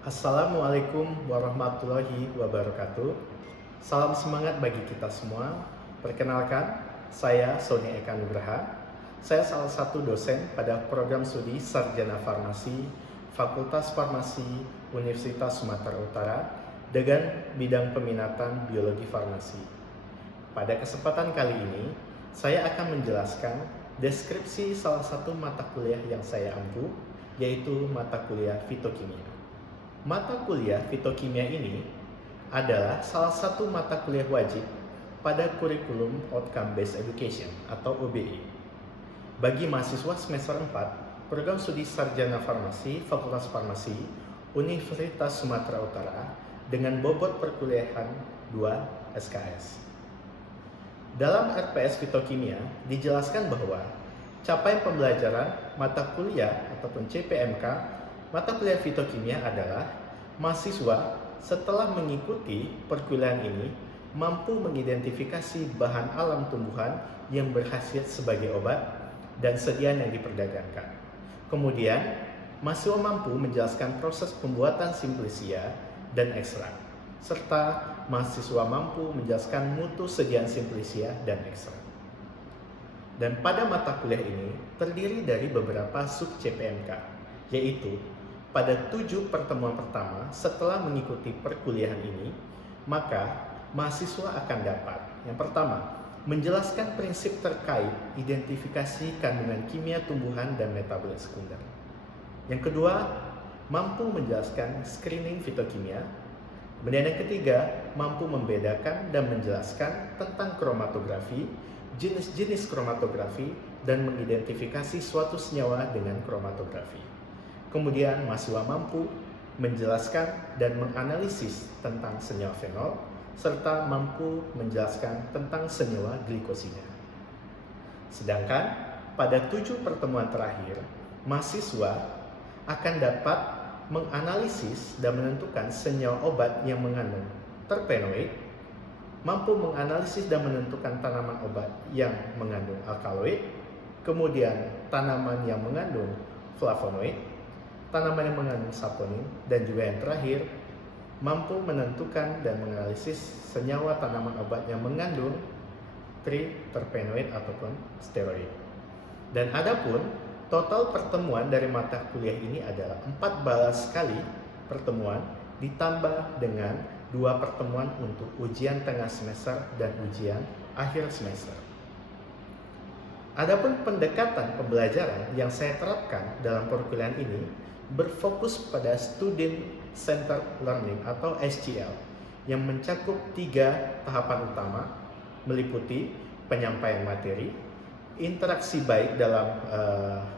Assalamualaikum warahmatullahi wabarakatuh. Salam semangat bagi kita semua. Perkenalkan, saya Sony Eka Nugraha. Saya salah satu dosen pada program studi Sarjana Farmasi Fakultas Farmasi Universitas Sumatera Utara dengan bidang peminatan Biologi Farmasi. Pada kesempatan kali ini, saya akan menjelaskan deskripsi salah satu mata kuliah yang saya ampu, yaitu mata kuliah fitokimia. Mata kuliah fitokimia ini adalah salah satu mata kuliah wajib pada kurikulum Outcome Based Education atau OBE. Bagi mahasiswa semester 4, program studi Sarjana Farmasi Fakultas Farmasi Universitas Sumatera Utara dengan bobot perkuliahan 2 SKS. Dalam RPS Fitokimia dijelaskan bahwa capaian pembelajaran mata kuliah ataupun CPMK mata kuliah fitokimia adalah mahasiswa setelah mengikuti perkuliahan ini mampu mengidentifikasi bahan alam tumbuhan yang berkhasiat sebagai obat dan sediaan yang diperdagangkan. Kemudian, mahasiswa mampu menjelaskan proses pembuatan simplisia dan ekstrak, serta mahasiswa mampu menjelaskan mutu sediaan simplisia dan ekstrak. Dan pada mata kuliah ini terdiri dari beberapa sub CPMK, yaitu pada 7 pertemuan pertama setelah mengikuti perkuliahan ini, maka mahasiswa akan dapat yang pertama, menjelaskan prinsip terkait identifikasi kandungan kimia tumbuhan dan metabolit sekunder. Yang kedua, mampu menjelaskan screening fitokimia. Kemudian yang ketiga, mampu membedakan dan menjelaskan tentang kromatografi, jenis-jenis kromatografi, dan mengidentifikasi suatu senyawa dengan kromatografi. Kemudian mahasiswa mampu menjelaskan dan menganalisis tentang senyawa fenol, serta mampu menjelaskan tentang senyawa glikosida. Sedangkan pada 7 pertemuan terakhir, mahasiswa akan dapat menganalisis dan menentukan senyawa obat yang mengandung terpenoid, mampu menganalisis dan menentukan tanaman obat yang mengandung alkaloid, kemudian tanaman yang mengandung flavonoid, tanaman yang mengandung saponin, dan juga yang terakhir, mampu menentukan dan menganalisis senyawa tanaman obat yang mengandung triterpenoid ataupun steroid. Dan adapun total pertemuan dari mata kuliah ini adalah 14 kali pertemuan ditambah dengan 2 pertemuan untuk ujian tengah semester dan ujian akhir semester. Adapun pendekatan pembelajaran yang saya terapkan dalam perkuliahan ini berfokus pada Student Centered Learning atau SCL yang mencakup 3 tahapan utama, meliputi penyampaian materi, interaksi baik dalam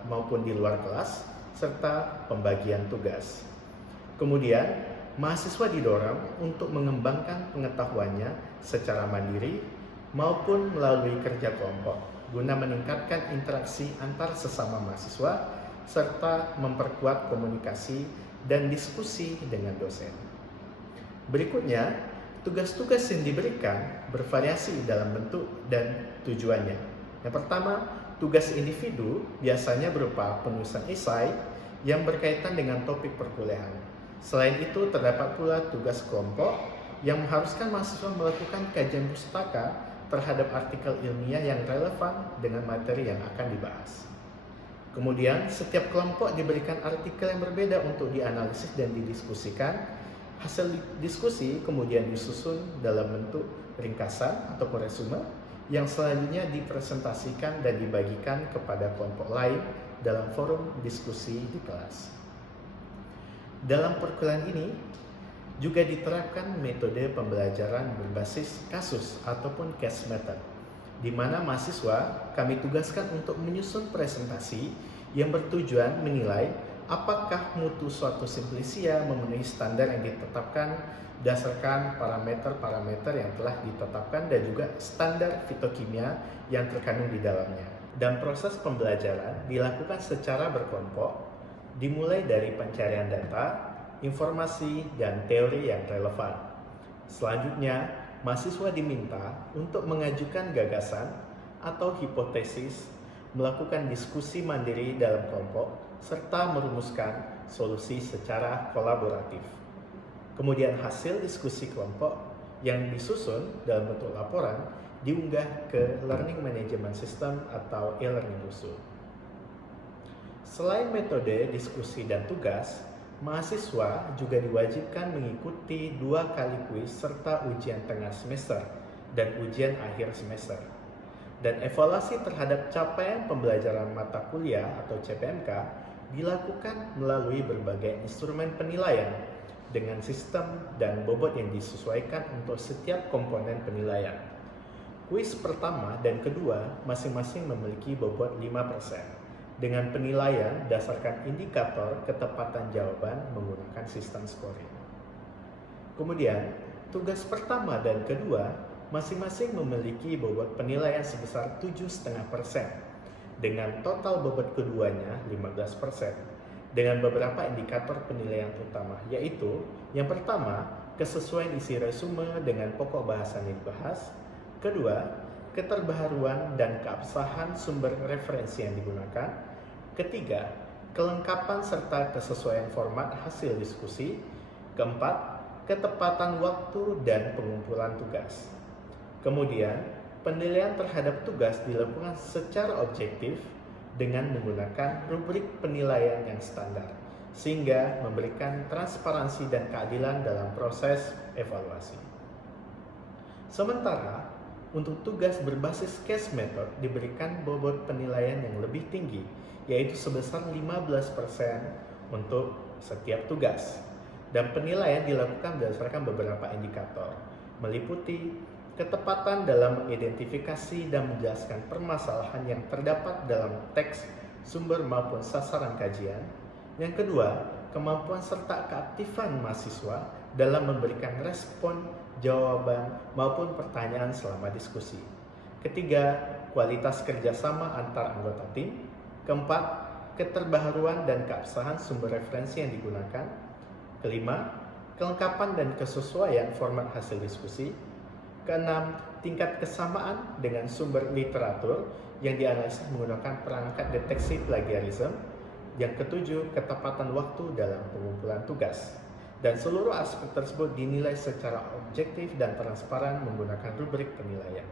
maupun di luar kelas, serta pembagian tugas. Kemudian, mahasiswa didorong untuk mengembangkan pengetahuannya secara mandiri maupun melalui kerja kelompok guna meningkatkan interaksi antar sesama mahasiswa serta memperkuat komunikasi dan diskusi dengan dosen. Berikutnya, tugas-tugas yang diberikan bervariasi dalam bentuk dan tujuannya. Yang pertama, tugas individu biasanya berupa penulisan esai yang berkaitan dengan topik perkuliahan. Selain itu, terdapat pula tugas kelompok yang mengharuskan mahasiswa melakukan kajian pustaka terhadap artikel ilmiah yang relevan dengan materi yang akan dibahas. Kemudian, setiap kelompok diberikan artikel yang berbeda untuk dianalisis dan didiskusikan. Hasil diskusi kemudian disusun dalam bentuk ringkasan atau resume yang selanjutnya dipresentasikan dan dibagikan kepada kelompok lain dalam forum diskusi di kelas. Dalam perkuliahan ini juga diterapkan metode pembelajaran berbasis kasus ataupun case method, di mana mahasiswa kami tugaskan untuk menyusun presentasi yang bertujuan menilai apakah mutu suatu simplisia memenuhi standar yang ditetapkan berdasarkan parameter-parameter yang telah ditetapkan dan juga standar fitokimia yang terkandung di dalamnya. Dan proses pembelajaran dilakukan secara berkelompok, dimulai dari pencarian data, informasi, dan teori yang relevan. Selanjutnya, mahasiswa diminta untuk mengajukan gagasan atau hipotesis, melakukan diskusi mandiri dalam kelompok, serta merumuskan solusi secara kolaboratif. Kemudian hasil diskusi kelompok yang disusun dalam bentuk laporan diunggah ke Learning Management System atau e-learning USU. Selain metode diskusi dan tugas, mahasiswa juga diwajibkan mengikuti 2 kali kuis serta ujian tengah semester dan ujian akhir semester. Dan evaluasi terhadap capaian pembelajaran mata kuliah atau CPMK dilakukan melalui berbagai instrumen penilaian dengan sistem dan bobot yang disesuaikan untuk setiap komponen penilaian. Kuis pertama dan kedua masing-masing memiliki bobot 5% dengan penilaian berdasarkan indikator ketepatan jawaban menggunakan sistem scoring. Kemudian, tugas pertama dan kedua masing-masing memiliki bobot penilaian sebesar 7,5% dengan total bobot keduanya 15% dengan beberapa indikator penilaian utama, yaitu yang pertama, kesesuaian isi resume dengan pokok bahasan yang dibahas. Kedua, keterbaharuan dan keabsahan sumber referensi yang digunakan. Ketiga, kelengkapan serta kesesuaian format hasil diskusi. Keempat, ketepatan waktu dan pengumpulan tugas. Kemudian, penilaian terhadap tugas dilakukan secara objektif dengan menggunakan rubrik penilaian yang standar, sehingga memberikan transparansi dan keadilan dalam proses evaluasi. Sementara, untuk tugas berbasis case method diberikan bobot penilaian yang lebih tinggi, yaitu sebesar 15% untuk setiap tugas. Dan penilaian dilakukan berdasarkan beberapa indikator, meliputi ketepatan dalam mengidentifikasi dan menjelaskan permasalahan yang terdapat dalam teks, sumber maupun sasaran kajian. Yang kedua, kemampuan serta keaktifan mahasiswa dalam memberikan respon, jawaban, maupun pertanyaan selama diskusi. Ketiga, kualitas kerjasama antar anggota tim. Keempat, keterbaharuan dan keabsahan sumber referensi yang digunakan. Kelima, kelengkapan dan kesesuaian format hasil diskusi. Keenam, tingkat kesamaan dengan sumber literatur yang dianalisis menggunakan perangkat deteksi plagiarisme. Yang ketujuh, ketepatan waktu dalam pengumpulan tugas. Dan seluruh aspek tersebut dinilai secara objektif dan transparan menggunakan rubrik penilaian.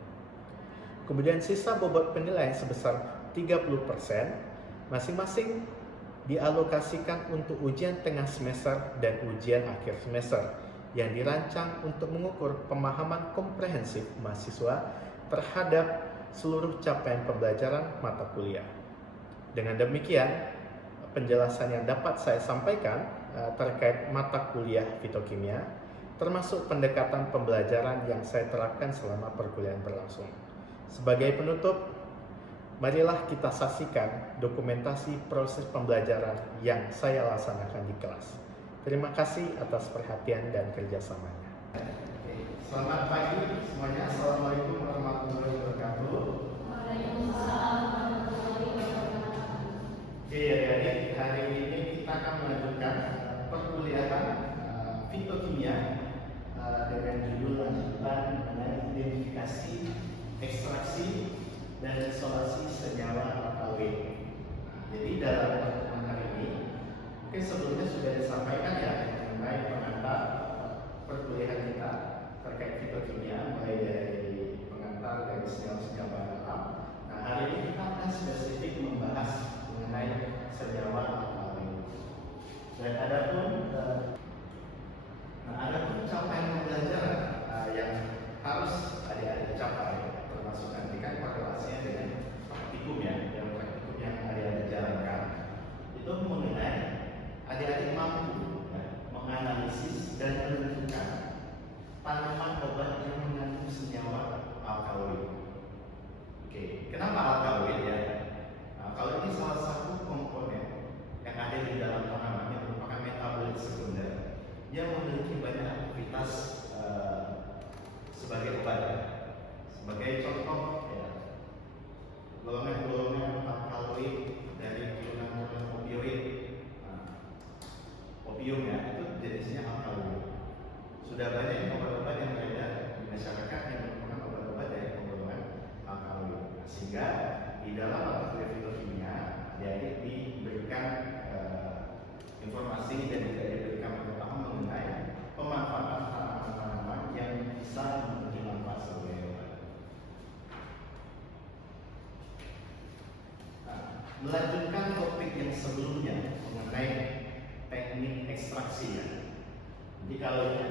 Kemudian sisa bobot penilaian sebesar 30% masing-masing dialokasikan untuk ujian tengah semester dan ujian akhir semester yang dirancang untuk mengukur pemahaman komprehensif mahasiswa terhadap seluruh capaian pembelajaran mata kuliah. Dengan demikian, penjelasan yang dapat saya sampaikan terkait mata kuliah fitokimia, termasuk pendekatan pembelajaran yang saya terapkan selama perkuliahan berlangsung. Sebagai penutup, marilah kita saksikan dokumentasi proses pembelajaran yang saya laksanakan di kelas. Terima kasih atas perhatian dan kerjasamanya. Selamat pagi semuanya. Assalamualaikum warahmatullahi wabarakatuh. Waalaikumsalam warahmatullahi wabarakatuh. Jadi hari ini kita akan melanjutkan perkuliahan fitokimia dengan judul lanjutan mengenai identifikasi, ekstraksi, dan isolasi senyawa alkaloid. Jadi dalam pertemuan hari ini, mungkin sebelumnya sudah disampaikan ya mengenai pengantar perkuliahan kita terkait fitokimia, mulai dari pengantar dari senyawa-senyawa alam. Nah, hari ini kita akan spesifik membahas mengenai senyawa alkaloid. Dan adapun capaian pembelajaran yang harus adik-adik capai, termasuk nanti kan korelasinya dengan praktikum ya, yang praktikum yang adik-adik jalankan.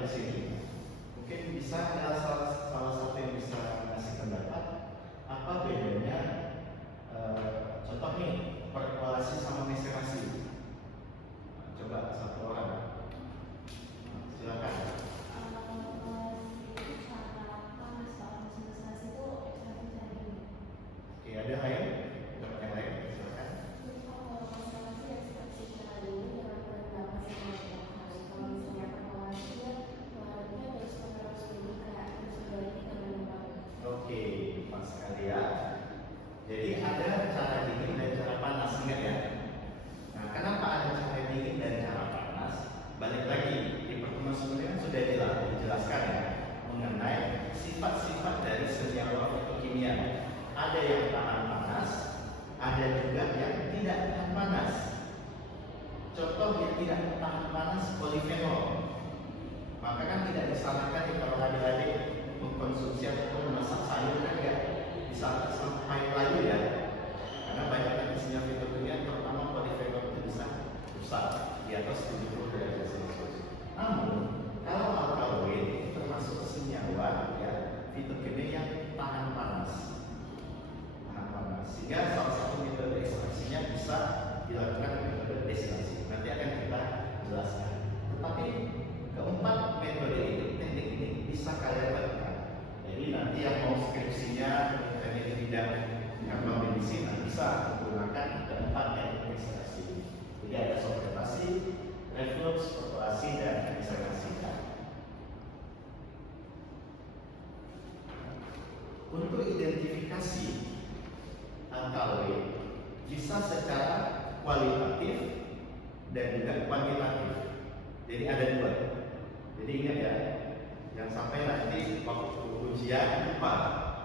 di sini. Mungkin bisa ada salah satu yang bisa kasih pendapat apa bedanya contoh nih perkolasi sama meserasi. Coba satu orang. Silakan. Oke, ada lain? Dapat yang lain? Silakan. Oke, pas sekali ya. Jadi ada cara dingin dan cara panas, ingat ya. Nah, kenapa ada cara dingin dan cara panas? Balik lagi di pertemuan sebelumnya kan sudah dijelaskan ya mengenai sifat-sifat dari senyawa petrokimia. Ada yang tahan panas, ada juga yang tidak tahan panas. Contoh yang tidak tahan panas polifenol. Maka kan tidak disarankan ya kalau adik-adik mengkonsumsi atau memasak sayur kan ya bisa sampai lagi ya. Karena banyak nanti senyawa fitokimia terutama polifenol itu bisa rusak di atas 70 derajat Celcius. Namun kalau alkaloid termasuk senyawa ya fitokimia yang tahan panas. Sehingga salah satu metode ekstraksinya bisa dilakukan metode destilasi. Nanti akan kita jelaskan. Tetapi keempat metode ini, teknik ini bisa kalian lakukan. Jadi nanti yang mau skripsinya teknik di bidang herbal medicine bisa menggunakan keempat teknik ekstraksi. Jadi ada sortasi, reflux, perkolasi, dan ekstraksi. Untuk identifikasi alkaloid bisa secara kualitatif dan juga kuantitatif. Jadi ada dua. Jadi ingat ya, jangan sampai nanti waktu ujian lupa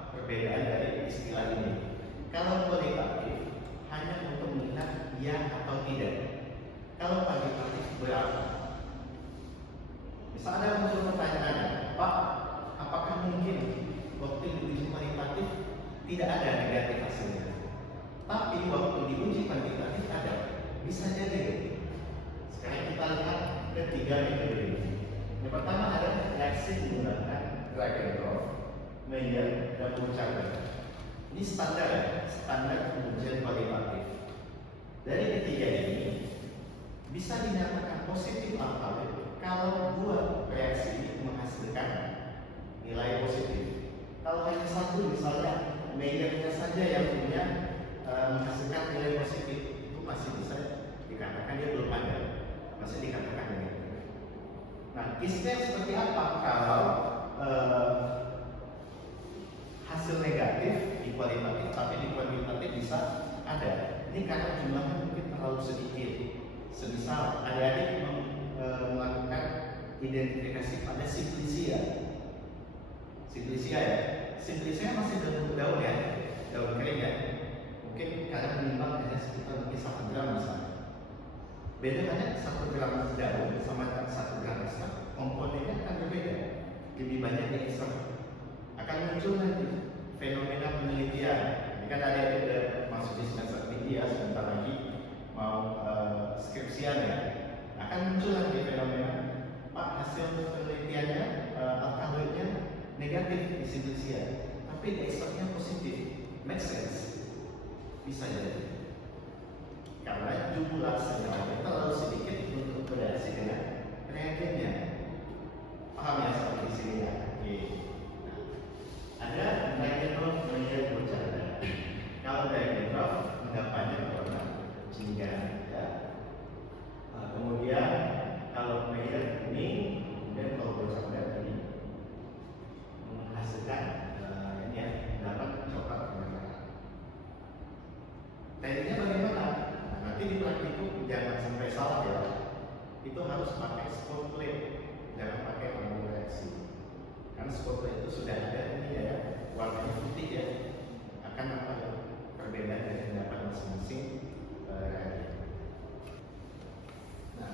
perbedaan dari istilah ini. Kalau kualitatif hanya untuk melihat ya atau tidak. Kalau kuantitatif berapa? Misalnya ada muncul pertanyaan, Pak, apakah mungkin waktu diuji kualitatif tidak ada negatif hasilnya? Tapi waktu diuji kuantitatif ada, bisa jadi. Sekarang kita lihat ketiga metode ini. Yang pertama ada reaksi menggunakan Dragendorf, Meyer, dan Buchanan. Ini standar pengujian kualitatif. Dari ketiga ini bisa dinyatakan positif alkaloid kalau dua reaksi ini menghasilkan nilai positif. Kalau hanya satu misalnya Meyernya saja yang punya menghasilkan nilai positif, itu masih bisa dikatakan dia belum ada, masih dikatakan negatif. Nah, case-nya seperti apa kalau hasil negatif di kualitatif tapi di kuantitatif bisa ada? Ini karena jumlahnya mungkin terlalu sedikit. Semisal adik-adik melakukan identifikasi pada simplicia ya. Simplicia masih daun ya, daun kering ya. Mungkin kalian menimbang hanya sekitar mungkin 1 gram misalnya. Bedanya 1 gram daun sama 1 gram ekstrak, komponennya akan berbeda. Lebih banyak di ekstrak. Akan muncul nanti fenomena penelitian. Ini kan ada yang udah masuk di semester tinggi ya, sebentar lagi mau skripsian ya. Akan muncul nanti fenomena, Pak, hasil penelitiannya alkaloidnya negatif di simplicia, tapi ekstraknya positif. Make sense? Bisa jadi karena jumlah senyawanya terlalu sedikit untuk bereaksi dengan reagennya. Paham ya sampai di sini ya? Oke. Nah, ada Dragendorf, Meyer, Buchanan. Kalau Dragendorf endapannya warna jingga ya. Kemudian kalau Meyer ini, kemudian kalau Buchanan tadi menghasilkan ini ya, endapan coklat kemerah. Tekniknya bagaimana? Nah, nanti di praktikum jangan sampai salah ya. Itu harus pakai spot plate, jangan pakai lambung reaksi. Karena spot plate itu sudah ada ini ya, warnanya putih ya. Akan apa ya? Perbedaan dari pendapat masing-masing reagen. Nah,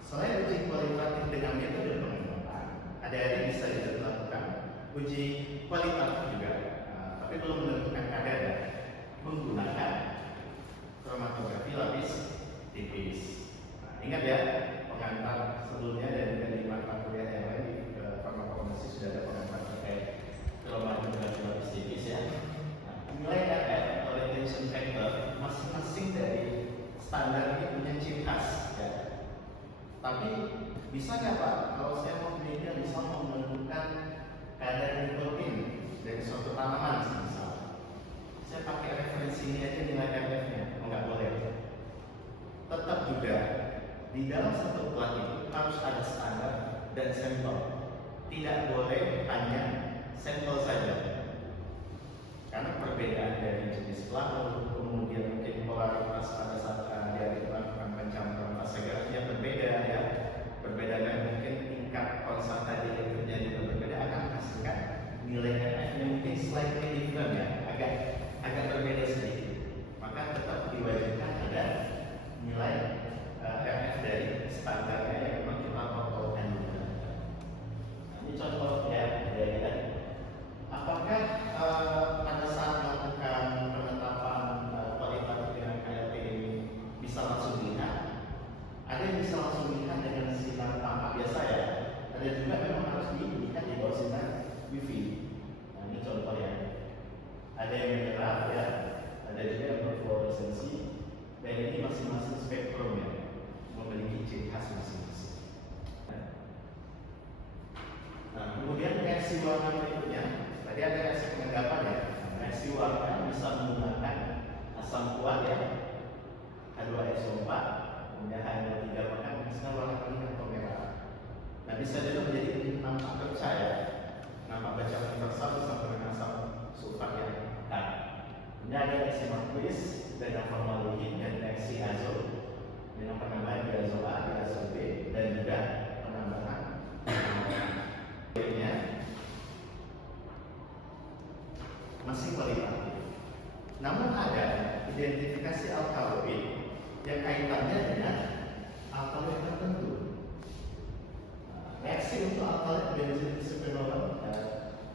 selain uji kualitatif dengan metode pengembangan, adik-adik bisa juga melakukan uji kualitatif juga, tapi belum menentukan kadar menggunakan kromatografi lapis tipis. Nah, ingat ya pengantar sebelumnya dan 5 khas ya. Tapi bisa nggak Pak, kalau saya mau media bisa menentukan kadar nitrogen dari suatu tanaman misal, saya pakai referensi ini aja nilai RF-nya, nggak boleh. Tetap juga di dalam satu plat itu harus ada standar dan sampel. Tidak boleh hanya sampel saja. Karena perbedaan dari jenis plat, kemudian mungkin polaritas pada saat dia melakukan pencampuran fase geraknya berbeda ya. Berbeda dan mungkin tingkat konsentrat elektriknya juga berbeda akan menghasilkan nilai RF yang mungkin slightly different ya, agak berbeda sedikit. Maka tetap diwajibkan ada nilai RF dari standarnya yang memang kita totalkan. Ini contoh ya, apakah pada saat melakukan penetapan kualitas dengan KLT ini bisa langsung dilihat? Ada yang bisa langsung dilihat dengan sinar tampak biasa ya. Ada juga memang harus dilihat di bawah sinar UV. Nah ini contoh ya. Ada yang menyerap ya, ada juga yang berfluoresensi. Dan ini masing-masing spektrum ya, memiliki ciri khas masing-masing. Nah kemudian reaksi warna berikutnya. Tadi ada reaksi pengendapan ya. Reaksi warna bisa menggunakan asam kuat ya, H2SO4, kemudian H2O3 maka bisa warna kuning atau merah. Nah bisa juga menjadi nampak berca ya, nampak berca universal bersama dengan asam sulfat yang pekat. Ini ada reaksi Marquis dengan formaldehyde dan reaksi azot dengan penambahan diazol A, diazol B dan juga penambahan masih kualitatif. Namun ada identifikasi alkaloid yang kaitannya dengan alkaloid tertentu. Reaksi untuk alkaloid benzil bisphenol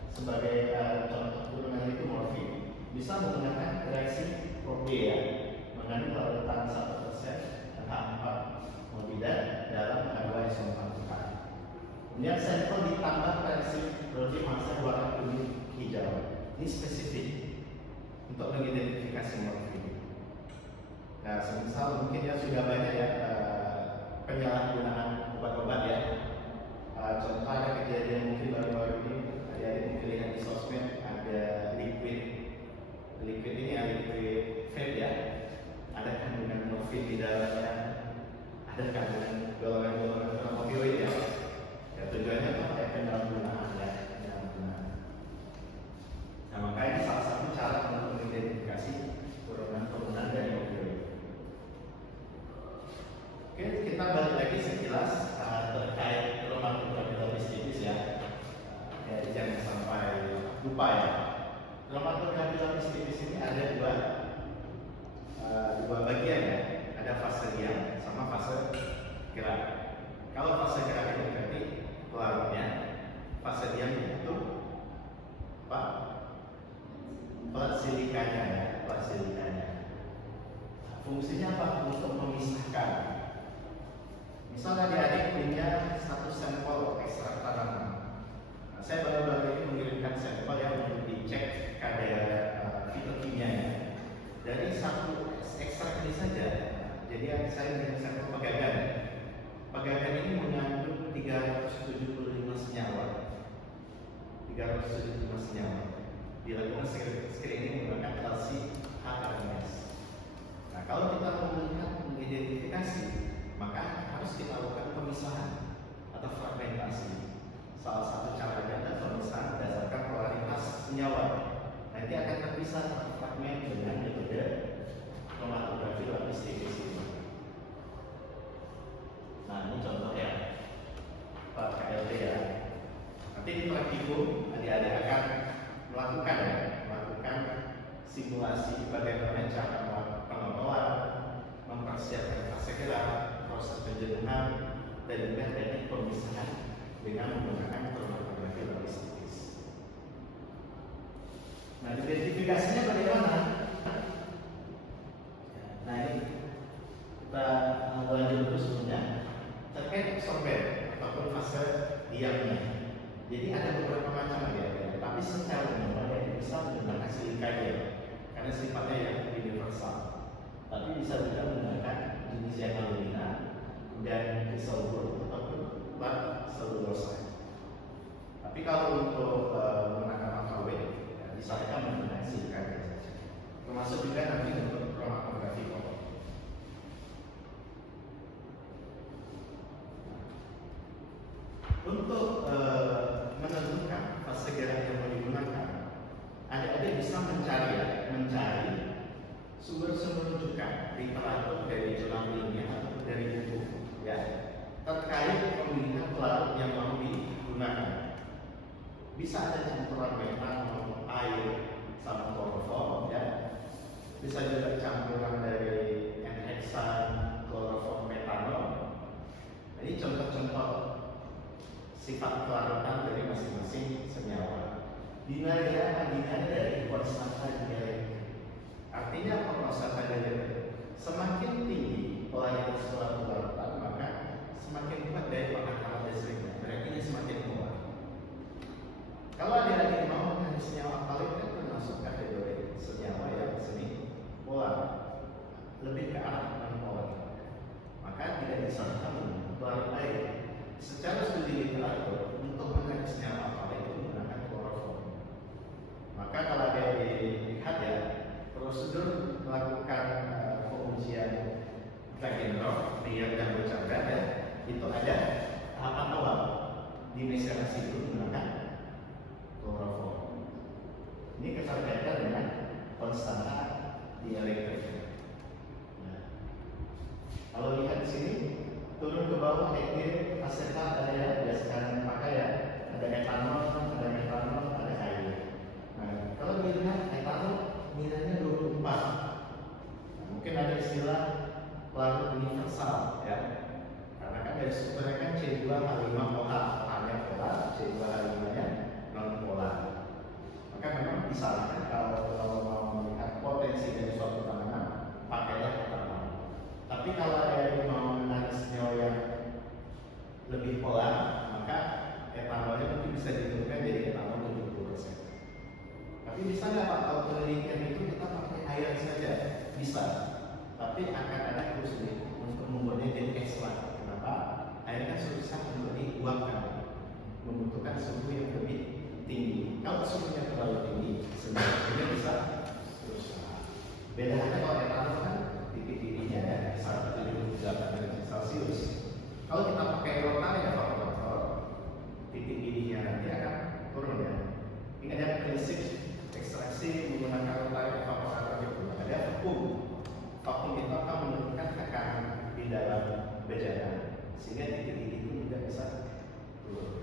sebagai contoh turunan itu morfin bisa menggunakan reaksi Probia mengandung lautan 1% H4 morbida dalam H2SO4. Kemudian sampel ditambah reaksi berarti massa warna kuning hijau. Ini spesifik untuk mengidentifikasi morfin. Nah, semisal mungkin ya sudah banyak ya penyalahgunaan obat-obat ya. Contoh ada kejadian mungkin baru-baru ini, adik-adik mungkin lihat di sosmed ada liquid ini ya, liquid vape ya. Ada kandungan morfin di dalamnya, ada kandungan golongan-golongan opioid ya. Ya tujuannya apa? Penyalahgunaan ya. Nah, makanya salah satu cara untuk mengidentifikasi turunan-turunan dari opioid. Oke, kita balik lagi sekilas terkait kromatografis ya. Jangan sampai lupa ya. Kromatografis ini ada dua bagian ya. Ada fase diam sama fase gerak. Kalau fase gerak itu berarti pelarutnya, fase diam itu apa? Plat silikanya ya, plat silikanya. Fungsinya apa? Untuk memisahkan. Misalnya adik-adik punya satu sampel ekstrak tanaman. Nah, saya baru-baru ini mengirimkan sampel yang untuk dicek kadar fitokimianya. Dari satu ekstrak ini saja, jadi saya mengirim sampel pegagan. Pegagan ini mengandung 375 senyawa. 375 senyawa. Dilakukan screening menggunakan LC-H-RMS. Nah, kalau kita mau melihat mengidentifikasi, maka harus kita lakukan pemisahan atau fragmentasi. Salah satu caranya adalah pemisahan berdasarkan polaritas senyawa. Nanti akan terpisah fragmen dengan metode kromatografi lapis tipis ini. Nah, ini contoh ya, Pak KLT ya. Nanti di praktikum adik-adik akan melakukan simulasi bagaimana cara pengotolan, mempersiapkan fase gerak, proses penjenuhan, dan juga teknik pemisahan dengan menggunakan kromatografi lapis tipis. Nah, identifikasinya bagaimana? Nah, ini kita lanjut terus sebelumnya terkait absorben ataupun fase diamnya. Jadi ada beberapa macam ya. Tapi secara umum yang bisa menggunakan silika gel karena sifatnya yang universal. Tapi bisa juga menggunakan jenis yang alumina kalau untuk menggunakan alfabet, ya, disarankan menggunakan silikon saja. Termasuk juga nanti untuk kromatografi foto. Untuk menentukan fase gerak yang mau digunakan, adik-adik bisa mencari sumber-sumber rujukan literatur dari jurnal ilmiah atau dari buku, ya, terkait pemilihan pelarut yang mau digunakan. Bisa ada campuran metanol, air, sama kloroform, ya. Bisa juga campuran dari N-heksan, kloroform, metanol. Ini contoh-contoh sifat pelarutan dari masing-masing senyawa. Dinilai dari konstanta dielektrik. Artinya apa konstanta dielektrik? Semakin tinggi polaritas suatu larutan, maka semakin kuat daya penangkalan listriknya. Berarti ini semakin kuat. Kalau adik-adik mau mengenai senyawa alkali kan termasuk kategori senyawa yang semi polar, lebih ke arah non polar, maka tidak disarankan pelarut air. Secara studi literatur untuk mengenai senyawa alkali itu menggunakan kloroform. Maka kalau ada dilihat ya, prosedur melakukan pengujian Dragenroth, Mayer dan Bercandra ya, itu ada tahapan awal dimesilasi itu menggunakan kloroform. Ini keterkaitan dengan konstanta dielektrik. Nah, kalau lihat di sini turun ke bawah etil, asetat ada ya, biasanya pakai ya, ada etanol, ada metanol, ada air. Nah, kalau dilihat etanol nilainya 24. Nah, mungkin ada istilah pelarut universal ya. Karena kan dari strukturnya kan C2H5 polar, hanya polar, C2H5-nya non polar. Maka memang disarankan kalau mau melihat potensi dari suatu tanaman, pakailah etanol. Tapi kalau ada yang mau mengenai senyawa yang lebih polar, maka etanolnya mungkin bisa ditentukan jadi etanol 70%. Tapi bisa nggak Pak, kalau penelitian itu kita pakai air saja? Bisa. Tapi akan ada kesulitan untuk membuatnya jadi ekstrak. Kenapa? Air kan susah untuk diuapkan, membutuhkan suhu yang lebih tinggi. Kalau suhunya terlalu tinggi, sebenarnya bisa rusak. Bedanya kalau etanol kan titik didihnya ada 178 derajat Celcius. Kalau kita pakai rotan ya evaporator, titik didihnya nanti akan turun ya. Ingat ya, prinsip ekstraksi menggunakan rotan evaporator itu ada vakum. Vakum itu akan menurunkan tekanan di dalam bejana sehingga titik didih itu tidak bisa turun.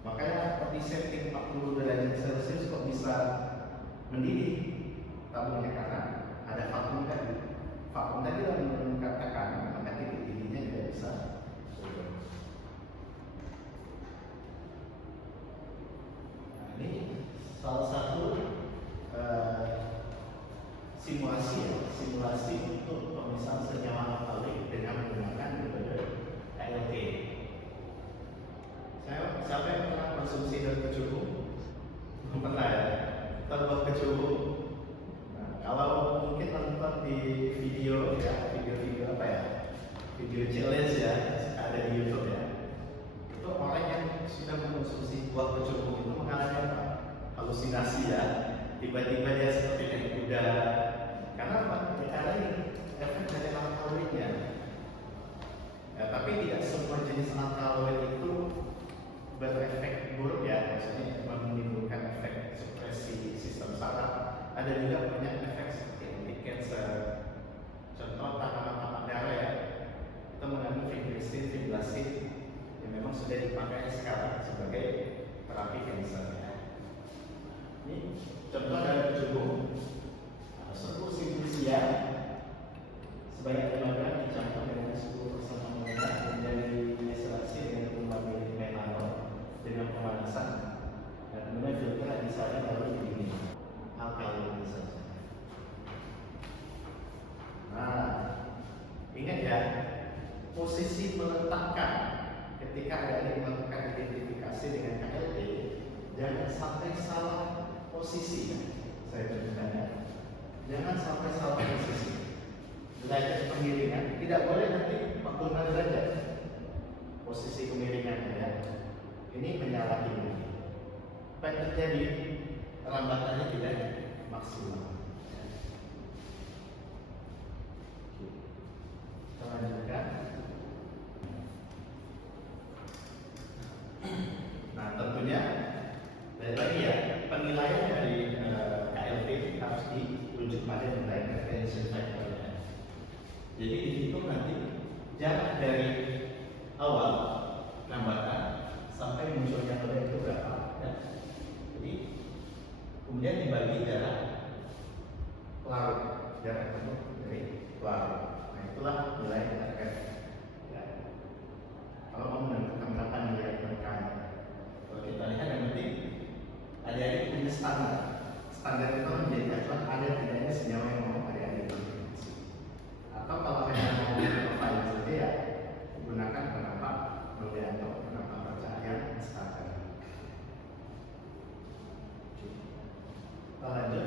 Makanya seperti setting 40 derajat Celcius kok bisa mendidih tabungnya karena ada vakum tadi. Vakum tadi yang menurunkan tekanan, maka titik didihnya tidak bisa turun. Nah, ini salah satu simulasi untuk pemisahan senyawa alkali dengan menggunakan metode ALT. Siapa yang pernah konsumsi daun kecubu? Belum pernah ya? Terbuat kecubu. Nah, kalau mungkin nonton di video ya, video apa ya? Video challenge ya, ada di YouTube ya. Itu orang yang sudah mengkonsumsi buah kecubu itu mengalami apa? Halusinasi ya. Tiba-tiba dia seperti naik kuda. Karena apa? Karena ini efek dari alkaloidnya. Ya, tapi tidak semua jenis alkaloid itu berefek buruk ya, maksudnya menimbulkan efek supresi sistem saraf. Ada juga banyak efek seperti anti-cancer. Contoh tanaman darah ya, itu mengandung vincristine, vinblastine yang memang sudah dipakai sekarang sebagai terapi kanker ya. Ini contoh dari kecubu, serbu simplisia sebanyak 5 gram dicampur dengan 10% amonia menjadi mesilasi dengan kembali metanol dengan pemanasan dan kemudian filter disaring lalu didingin alkali ini saja. Nah, ingat ya, posisi meletakkan ketika ada yang melakukan identifikasi dengan KLT, jangan sampai salah posisi. Saya bertanya, jangan sampai salah posisi. Derajat kemiringan tidak boleh nanti 45 derajat posisi kemiringannya ya. Ini menyalahi. terjadi rambatannya tidak maksimal. Kita lanjutkan. Nah, tentunya lagi ya, penilaian dari KLP harus dirujuk pada nilai prevention factor. Jadi dihitung nanti jarak dari awal rambatan sampai munculnya noda itu berapa, ya. Jadi kemudian dibagi jarak larut, jarak penuh dari larut. Nah, itulah nilai RF. Ya. Kalau mau menentukan berapa nilai tekan, kalau kita lihat yang penting adik-adik punya standar. Standar itu menjadi acuan ada tidaknya senyawa yang mau adik-adik kontribusi. Atau kalau hanya mau profiling saja ya gunakan penampang noda atau penampang percahayaan standar. Kita lanjut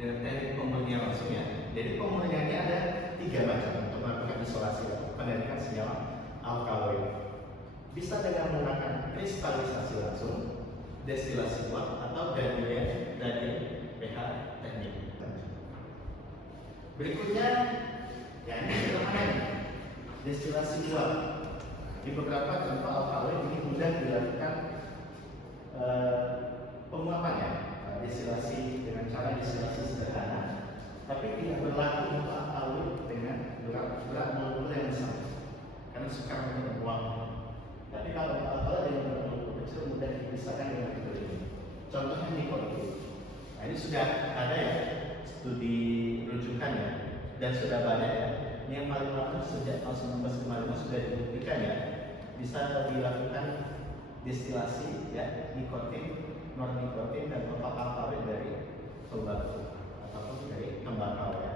dengan teknik pemurnian langsung ya. Jadi pemurniannya ada 3 macam untuk melakukan isolasi atau penarikan senyawa alkaloid. Bisa dengan menggunakan kristalisasi langsung, destilasi uap, atau granulasi dari pH teknik. Berikutnya, ya ini sederhana nih, destilasi uap. Di beberapa contoh alkaloid ini mudah dilakukan penguapannya, destilasi dengan cara destilasi sederhana, tapi tidak berlaku untuk alkaloid dengan berat molekul yang besar, karena sukar untuk menguap. Tapi kalau alkaloid dengan berat molekul kecil mudah dipisahkan dengan metode ini. Contohnya nikotin. Nah, ini sudah ada ya studi rujukan ya, dan sudah banyak ya. Ini yang paling lama sejak tahun 1955 sudah dibuktikan ya, bisa dilakukan destilasi ya nikotin, non-nikotin, dan total alkaloid dari tembakau ataupun dari tembakau ya.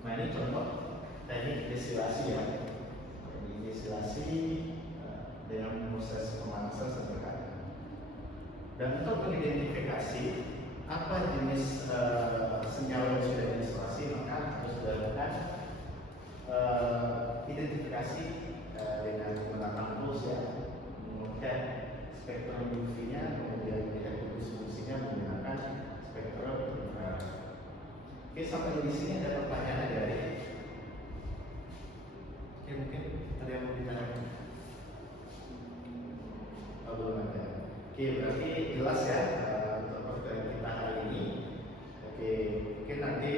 Nah, ini contoh teknik destilasi ya. Ini destilasi dengan proses pemanasan sederhana. Dan untuk mengidentifikasi apa jenis senyawa yang sudah diisolasi, maka harus dilakukan identifikasi dengan menggunakan tools ya, mengecek spektrum UV-nya, kemudian melihat distribusinya menggunakan spektrum infrared. Oke, sampai di sini ada pertanyaan dari. Oke, mungkin ada yang mau ditanyakan? Oh, belum ada. Oke, berarti jelas ya untuk pertemuan kita hari ini. Oke, mungkin nanti